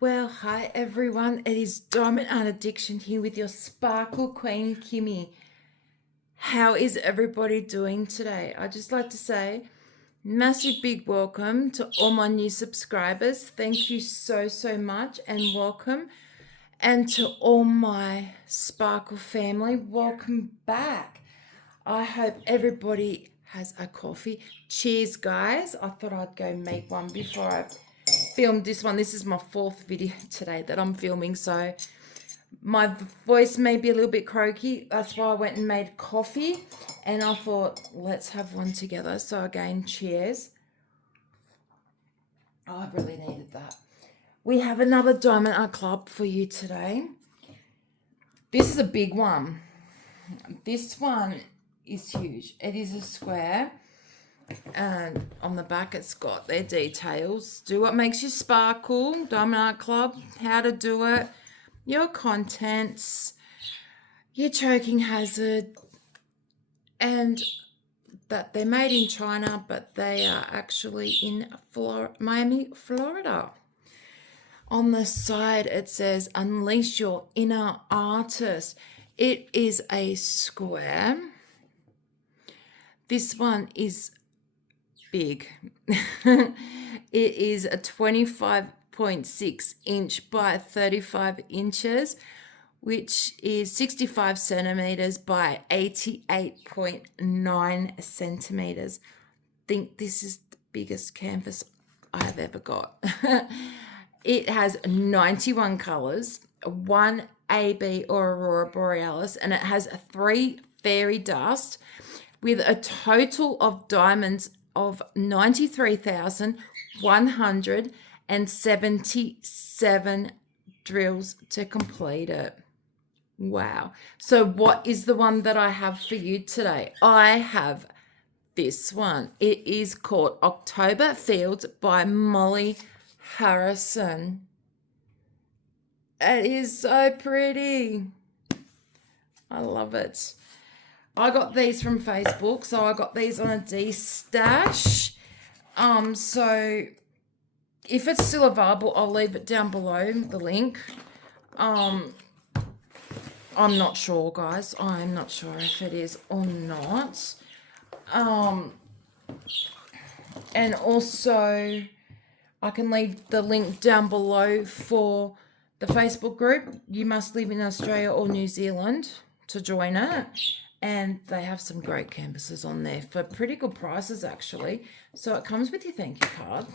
Well, hi everyone. It is Diamond Art Addiction here with your Sparkle Queen, Kimmy. How is everybody doing today? I'd just like to say massive big welcome to all my new subscribers. Thank you so much and welcome. And to all my Sparkle family, welcome back. I hope everybody has a coffee. Cheers, guys. I thought I'd go make one before I filmed this one. This is my fourth video today that I'm filming, so my voice may be a little bit croaky. That's why I went and made coffee, and I thought let's have one together. So again, cheers. Oh, I really needed that. We have another Diamond Art Club for you today. This is a big one. This one is huge. It is a square, and on the back it's got their details. Do what makes you sparkle, Diamond Art Club, how to do it, your contents, your choking hazard, and that they're made in China, but they are actually in Miami, Florida. On the side it says, unleash your inner artist. It is a square. This one is big. It is a 25.6 inch by 35 inches, which is 65 centimeters by 88.9 centimeters. I think this is the biggest canvas I've ever got. It has 91 colors, 1 AB or Aurora Borealis, and it has 3 fairy dust with a total of diamonds of 93,177 drills to complete it. Wow. So what is the one that I have for you today? I have this one. It is called October Fields by Molly Harrison. It is so pretty. I love it. I got these from Facebook, so I got these on a DStash. So if it's still available, I'll leave it down below, the link. I'm not sure, guys. I'm not sure if it is or not. And also, I can leave the link down below for the Facebook group. You must live in Australia or New Zealand to join it. And they have some great canvases on there for pretty good prices, actually. So it comes with your thank you card.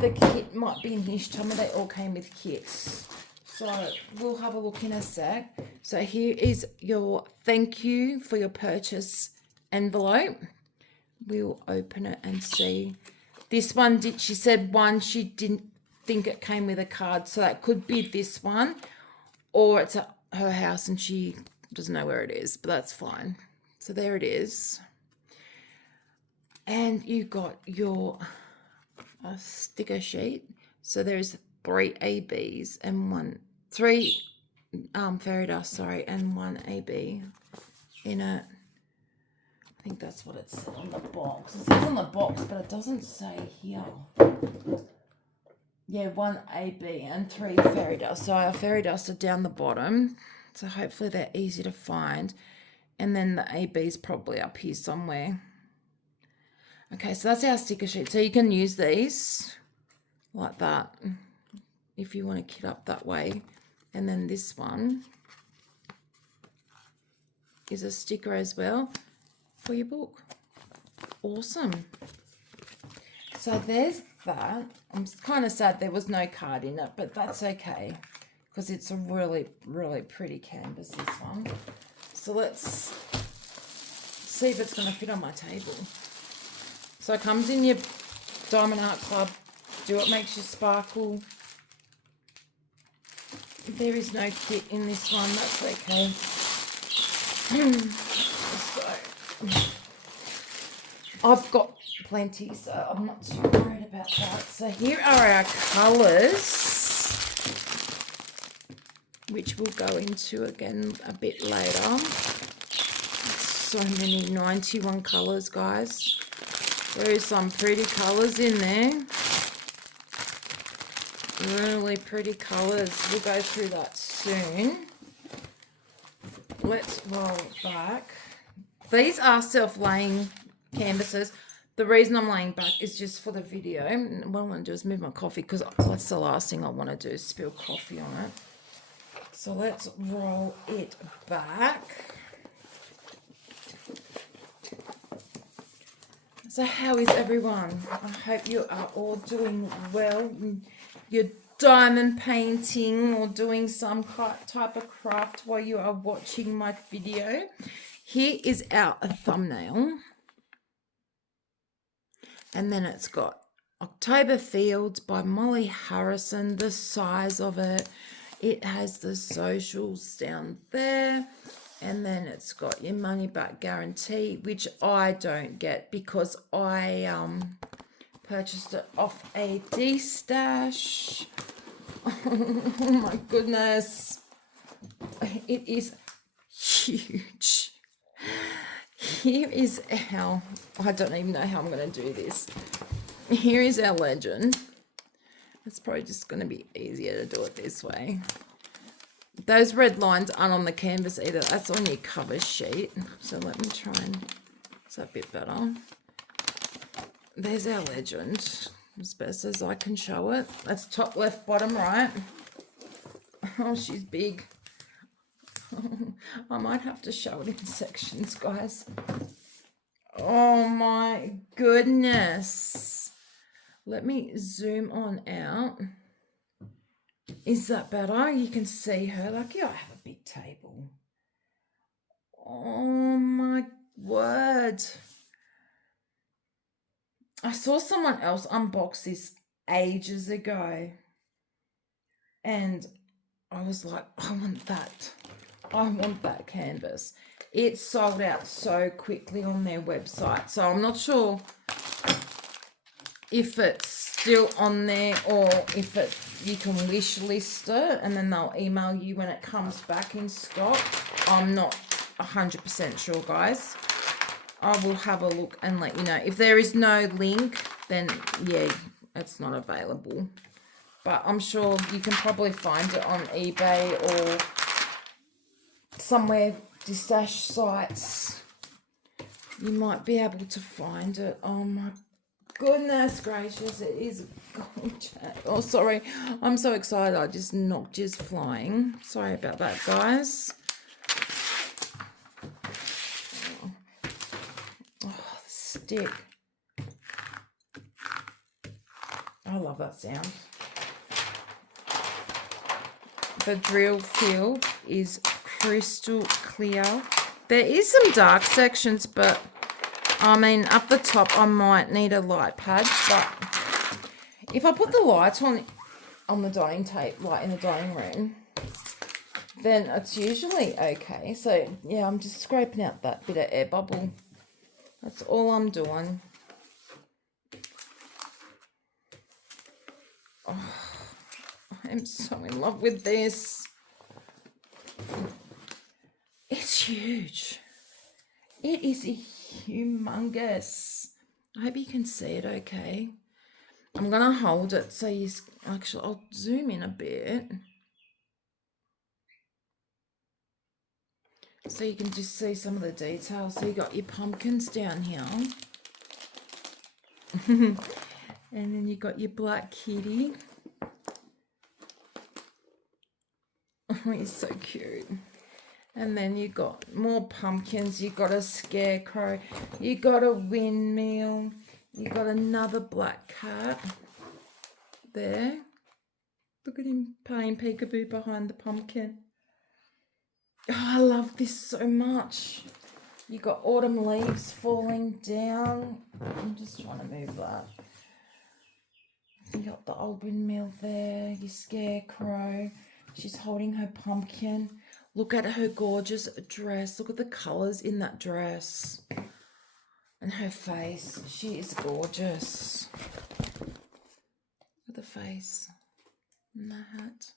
The kit might be a niche. Tell me they all came with kits. So we'll have a look in a sec. So here is your thank you for your purchase envelope. We'll open it and see. This one, she said one, she didn't think it came with a card. So that could be this one. Or it's at her house and she doesn't know where it is, but that's fine. So there it is. And you got your sticker sheet. So there's 3 ABs and 3 fairy dust, sorry, and 1 AB in it. I think that's what it said on the box. It says on the box, but it doesn't say here. Yeah, 1 AB and 3 fairy dust. So our fairy dust are down the bottom. So hopefully they're easy to find. And then the AB is probably up here somewhere. Okay, so that's our sticker sheet. So you can use these like that if you want to kit up that way. And then this one is a sticker as well for your book. Awesome. So there's that. I'm kind of sad there was no card in it, but that's okay because it's a really, really pretty canvas, this one. So let's see if it's going to fit on my table. So it comes in your Diamond Art Club. Do what makes you sparkle. There is no kit in this one. That's okay. So I've got plenty, so I'm not too worried about that. So here are our colours, which we'll go into again a bit later. So many, 91 colours, guys. There is some pretty colours in there. really pretty colours. We'll go through that soon. Let's roll it back. These are self-laying canvases. The reason I'm laying back is just for the video. What I want to do is move my coffee because that's the last thing I want to do is spill coffee on it. So let's roll it back. So how is everyone? I hope you are all doing well. You're diamond painting or doing some type of craft while you are watching my video. Here is our thumbnail. And then it's got October Fields by Molly Harrison, the size of it. It has the socials down there. And then it's got your money back guarantee, which I don't get because I purchased it off a D-Stash. Oh my goodness. It is huge. Here is our, I don't even know how I'm going to do this. Here is our legend. It's probably just going to be easier to do it this way. Those red lines aren't on the canvas either. That's on your cover sheet. So let me try and, is that a bit better? There's our legend, as best as I can show it. That's top left, bottom right. Oh, she's big. I might have to show it in sections, guys. Oh my goodness. Let me zoom on out. Is that better? You can see her. Like, yeah, I have a big table. Oh my word. I saw someone else unbox this ages ago. And I was like, I want that. I want that canvas. It sold out so quickly on their website. So I'm not sure if it's still on there or if you can wish list it and then they'll email you when it comes back in stock. I'm not 100% sure, guys. I will have a look and let you know. If there is no link, then yeah, it's not available. But I'm sure you can probably find it on eBay or somewhere, Destash sites. You might be able to find it. Oh my goodness gracious, it is gorgeous. Oh, sorry. I'm so excited. I just knocked jizz flying. Sorry about that, guys. Oh, the stick. I love that sound. The drill field is crystal clear. There is some dark sections, but I mean, up the top, I might need a light pad, but if I put the light on the dining table, like in the dining room, then it's usually okay. So, yeah, I'm just scraping out that bit of air bubble. That's all I'm doing. Oh, I'm so in love with this. It's huge. It is humongous. I hope you can see it okay. I'm going to hold it so you... Actually, I'll zoom in a bit. So you can just see some of the details. So you got your pumpkins down here. And then you got your black kitty. Oh, he's so cute. And then you got more pumpkins. You got a scarecrow. You got a windmill. You got another black cat there. Look at him playing peekaboo behind the pumpkin. Oh, I love this so much. You got autumn leaves falling down. I'm just trying to move that. You got the old windmill there. Your scarecrow. She's holding her pumpkin. Look at her gorgeous dress. Look at the colours in that dress. And her face. She is gorgeous. Look at the face. And the hat.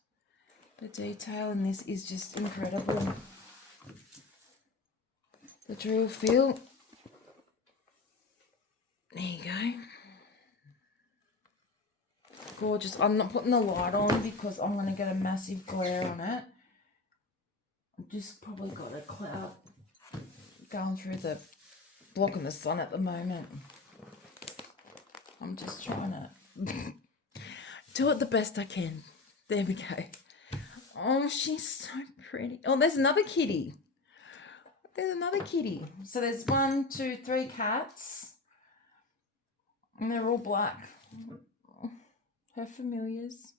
The detail in this is just incredible. The drill field. There you go. gorgeous. I'm not putting the light on because I'm going to get a massive glare on it. I've just probably got a cloud going through the blocking the sun at the moment. I'm just trying to do it the best I can. There we go. Oh, she's so pretty. Oh, there's another kitty. There's another kitty. So there's 1, 2, 3 cats. And they're all black. Her familiars.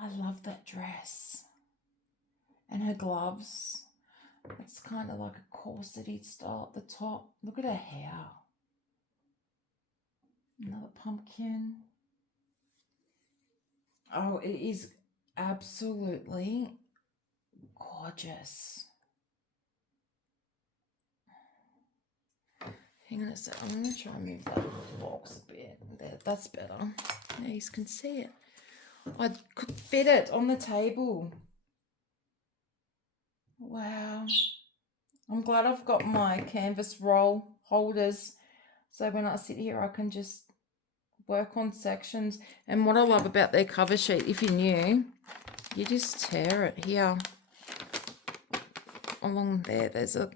I love that dress. And her gloves. It's kind of like a corsety style at the top. Look at her hair. Another pumpkin. Oh, it is absolutely gorgeous. Hang on a sec. I'm going to try and move that box a bit. There, that's better. Now you can see it. I could fit it on the table. Wow. I'm glad I've got my canvas roll holders. So when I sit here, I can just work on sections. And what I love about their cover sheet, if you're new, you just tear it here. Along there, there's a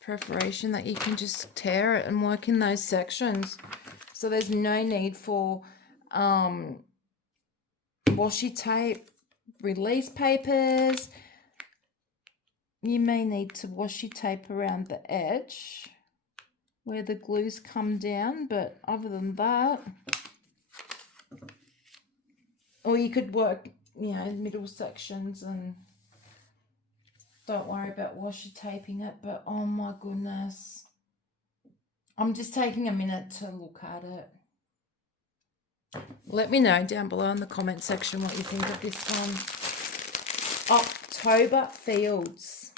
perforation that you can just tear it and work in those sections. So there's no need for washi tape, release papers. You may need to washi tape around the edge where the glues come down, but other than that, or you could work, you know, middle sections and don't worry about washi taping it. But oh my goodness, I'm just taking a minute to look at it. Let me know down below in the comment section what you think of this one. October Fields.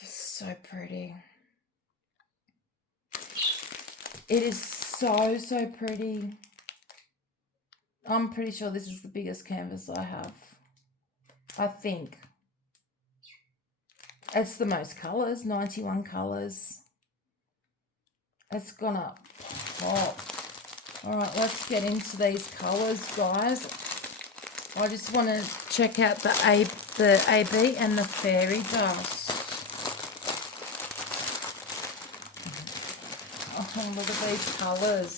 Just so pretty. It is so, so pretty. I'm pretty sure this is the biggest canvas I have. I think. It's the most colours, 91 colours. It's gonna pop. All right, let's get into these colours, guys. I just want to check out the AB and the fairy dust. Oh, look at these colours.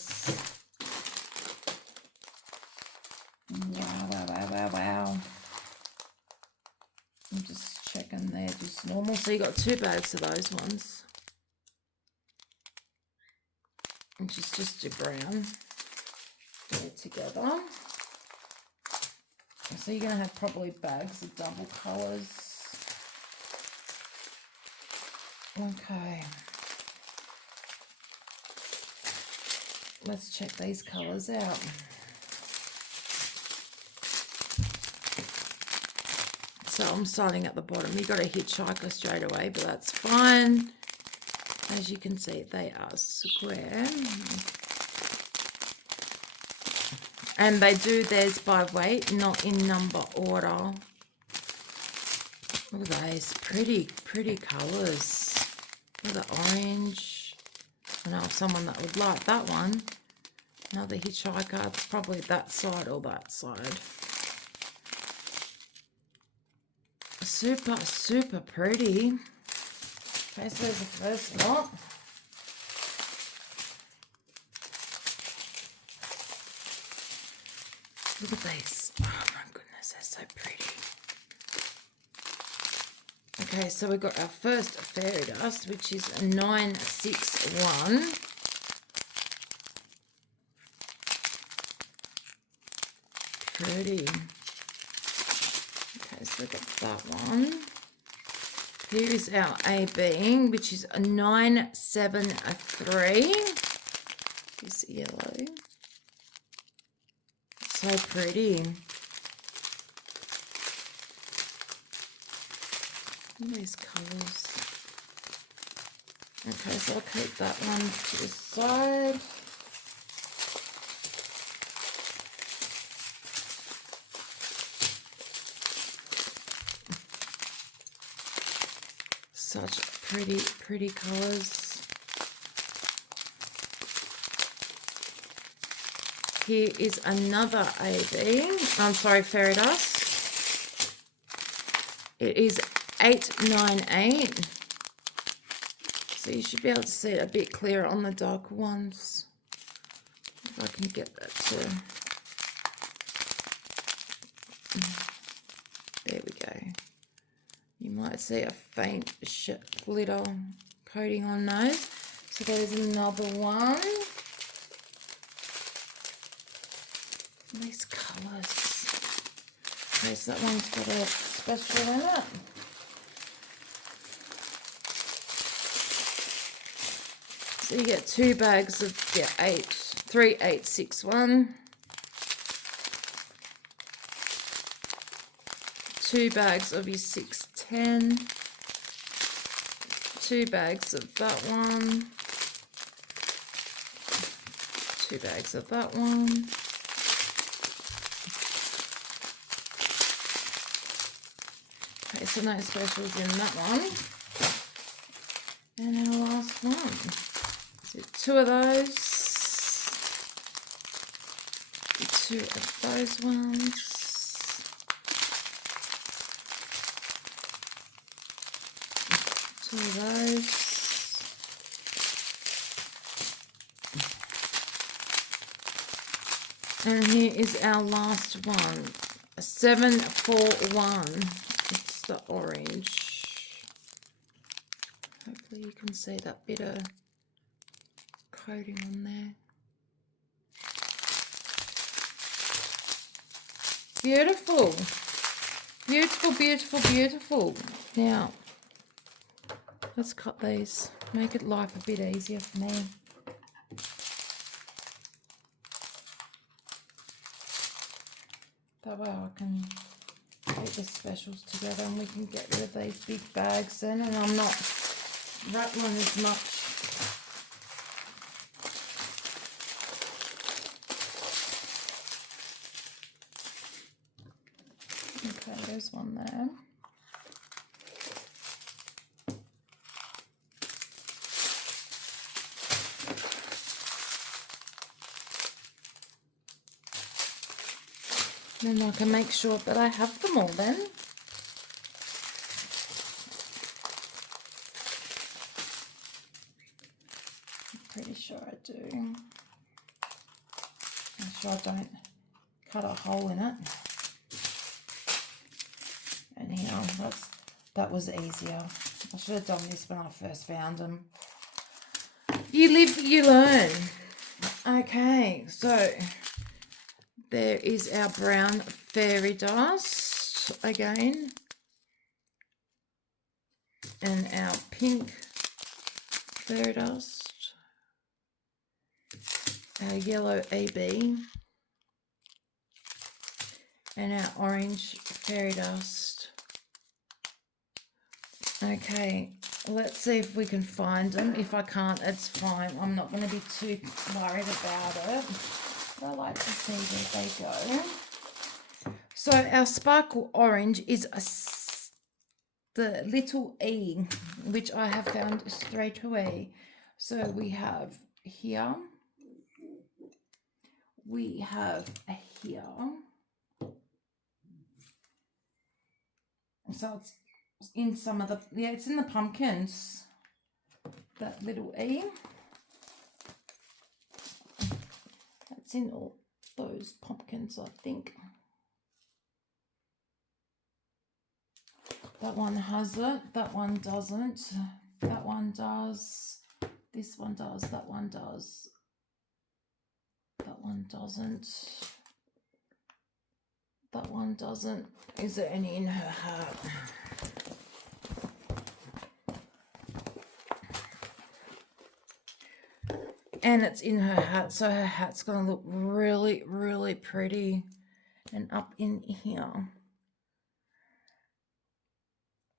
Wow, wow, wow, wow, wow. I'm just checking they're just normal. So you got 2 bags of those ones. Which is just your brown. Put it together. So you're going to have probably bags of double colours. Okay. Let's check these colours out. So I'm starting at the bottom. You got a hitchhiker straight away, but that's fine. As you can see, they are square. And they do theirs by weight, not in number order. Look at those pretty, pretty colours. Look at the orange. I know someone that would like that one. Another hitchhiker, it's probably that side or that side. Super, super pretty. Okay, so there's the first lot. Look at these. Oh my goodness, they're so pretty. Okay, so we've got our first fairy dust, which is a 961. Pretty. Okay, so we've got that one. Here is our AB, which is a 973. This yellow. So pretty. Look at these colours. Okay, so I'll keep that one to the side. Such pretty, pretty colours. Here is another AB. I'm sorry, fairy dust. It is 898. So you should be able to see it a bit clearer on the darker ones. If I can get that to... There we go. You might see a faint glitter coating on those. So there's another one. These colours. Okay, so that one's got a special in it. So you get 2 bags of 3861. 2 bags of your 610. 2 bags of that one. 2 bags of that one. Okay, so no specials in that one. And our last one. So 2 of those. 2 of those ones. 2 of those. And here is our last one. 741. It's the orange. Hopefully you can see that bit of coating on there. Beautiful. Beautiful, beautiful, beautiful. Now, let's cut these. Make it life a bit easier for me. That way I can get the specials together and we can get rid of these big bags then, and I'm not rattling as much. Okay, there's one there. Then I can make sure that I have them all then. I'm pretty sure I do. Make sure I don't cut a hole in it. And here, that was easier. I should have done this when I first found them. You live, you learn. Okay, so there is our brown fairy dust again. And our pink fairy dust. Our yellow AB. And our orange fairy dust. Okay, let's see if we can find them. If I can't, it's fine. I'm not going to be too worried about it. I like to see where they go. So our sparkle orange is the little E, which I have found straight away. So we have here. We have here. So it's in some of the, yeah, it's in the pumpkins. That little E. That's in all those pumpkins, I think. That one has it. That one doesn't. That one does. This one does. That one does. That one doesn't. That one doesn't. Is there any in her hat? And it's in her hat, so her hat's going to look really, really pretty. And up in here.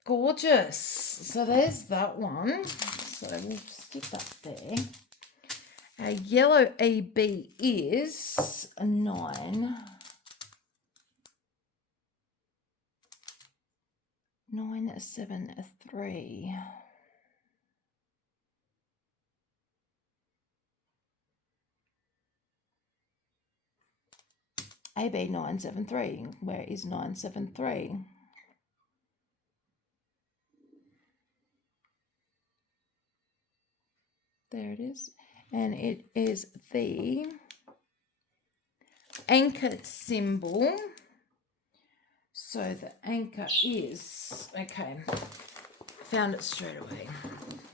Gorgeous. So there's that one. So we'll stick that there. Our yellow AB is a 9. 973. AB 973. Where is 973? There it is. And it is the anchor symbol. So the anchor is, okay, found it straight away.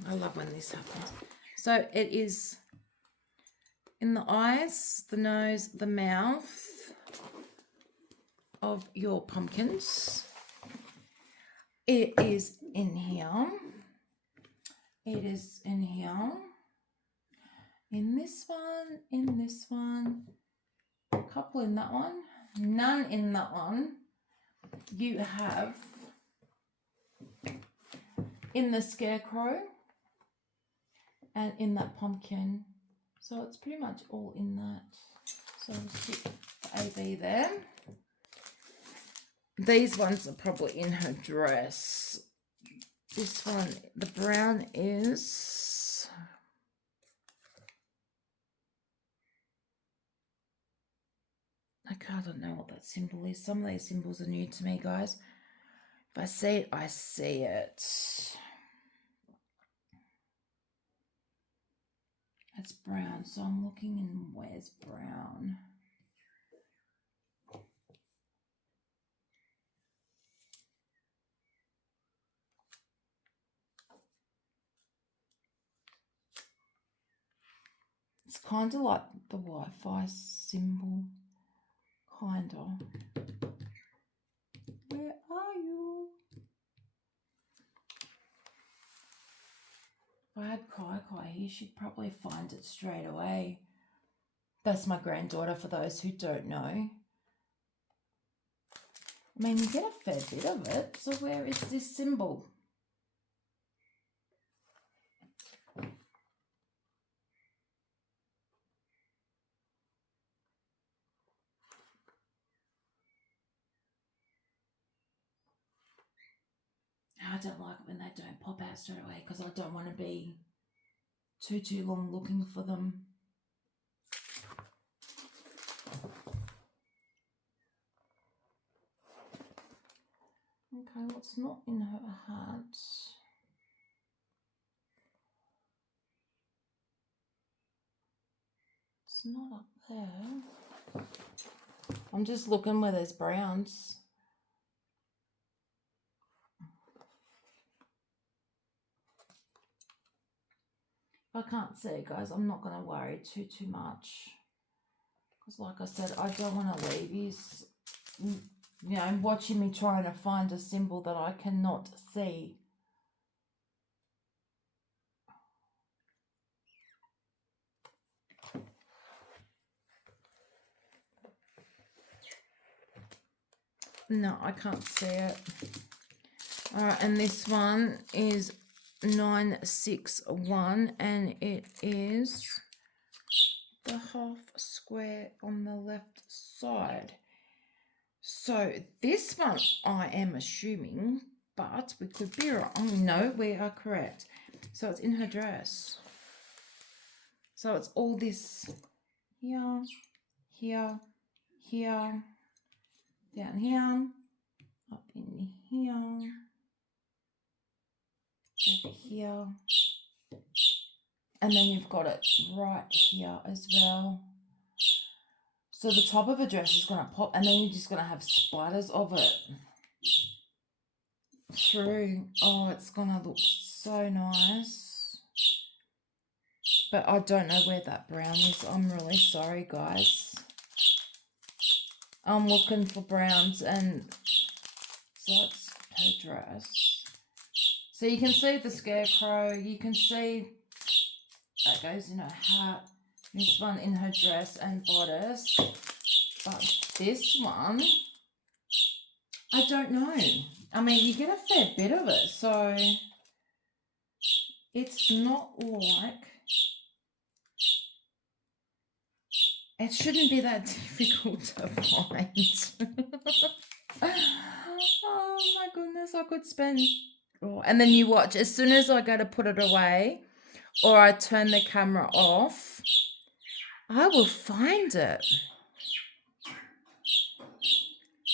I love when this happens. So it is in the eyes, the nose, the mouth of your pumpkins. It is in here. It is in here. In this one, a couple in that one, none in that one. You have in the scarecrow and in that pumpkin. So it's pretty much all in that. So we'll stick the AB there. These ones are probably in her dress. This one, the brown is... I don't know what that symbol is. Some of these symbols are new to me, guys. If I see it, I see it. It's brown, so I'm looking in where's brown. It's kind of like the Wi-Fi symbol. Kind of. Where are you? If I had Kai here, she'd probably find it straight away. That's my granddaughter, for those who don't know. I mean, you get a fair bit of it. So where is this symbol? I don't like it when they don't pop out straight away because I don't want to be too long looking for them. Okay, what's not in her hat? It's not up there. I'm just looking where there's browns. If I can't see it, guys, I'm not going to worry too much. Because like I said, I don't want to leave you, you know, watching me trying to find a symbol that I cannot see. No, I can't see it. All right, and this one is 961, and it is the half square on the left side. So this one I am assuming, but we could be wrong. No, we are correct. So it's in her dress. So it's all this here, here, here, down here, up in here, over here, and then you've got it right here as well. So the top of a dress is going to pop, and then you're just going to have splatters of it through. Oh, it's going to look so nice. But I don't know where that brown is. I'm really sorry, guys. I'm looking for browns, and so that's her dress. So you can see the scarecrow. You can see that goes in her hat. This one in her dress and bodice. But this one, I don't know. I mean, you get a fair bit of it. So it's not like... It shouldn't be that difficult to find. Oh my goodness, I could spend... Oh, and then you watch, as soon as I go to put it away or I turn the camera off, I will find it.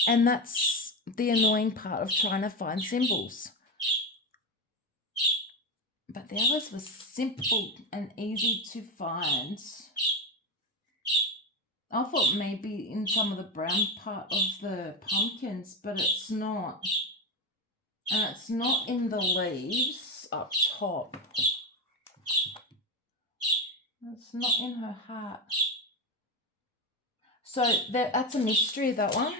And that's the annoying part of trying to find symbols. But the others were simple and easy to find. I thought maybe in some of the brown part of the pumpkins, but it's not. And it's not in the leaves up top. It's not in her heart. So that's a mystery, that one.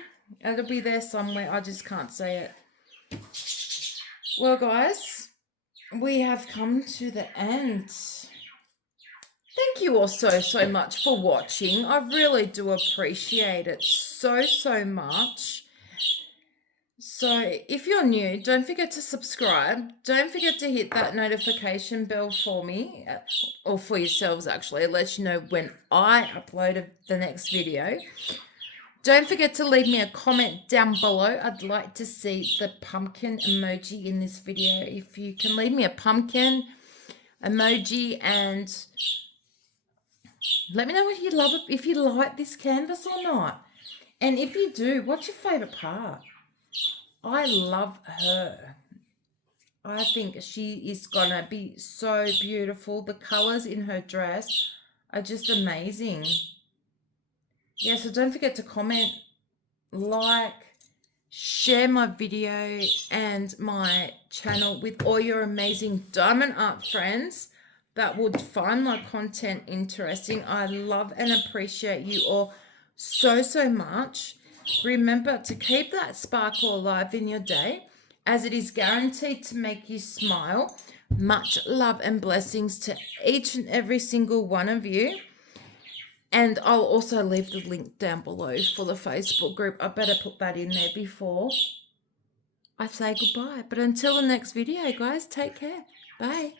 It'll be there somewhere. I just can't see it. Well, guys, we have come to the end. Thank you all so much for watching. I really do appreciate it so much. So if you're new, don't forget to subscribe. Don't forget to hit that notification bell for me, or for yourselves actually. It lets you know when I upload the next video. Don't forget to leave me a comment down below. I'd like to see the pumpkin emoji in this video. If you can leave me a pumpkin emoji and let me know what you love, if you like this canvas or not. And if you do, what's your favorite part? I love her. I think she is gonna be so beautiful. The colors in her dress are just amazing. Yeah, so don't forget to comment, like, share my video and my channel with all your amazing diamond art friends that would find my content interesting. I love and appreciate you all so much. Remember to keep that sparkle alive in your day, as it is guaranteed to make you smile. Much love and blessings to each and every single one of you. And I'll also leave the link down below for the Facebook group. I better put that in there before I say goodbye. But until the next video, guys, take care. Bye.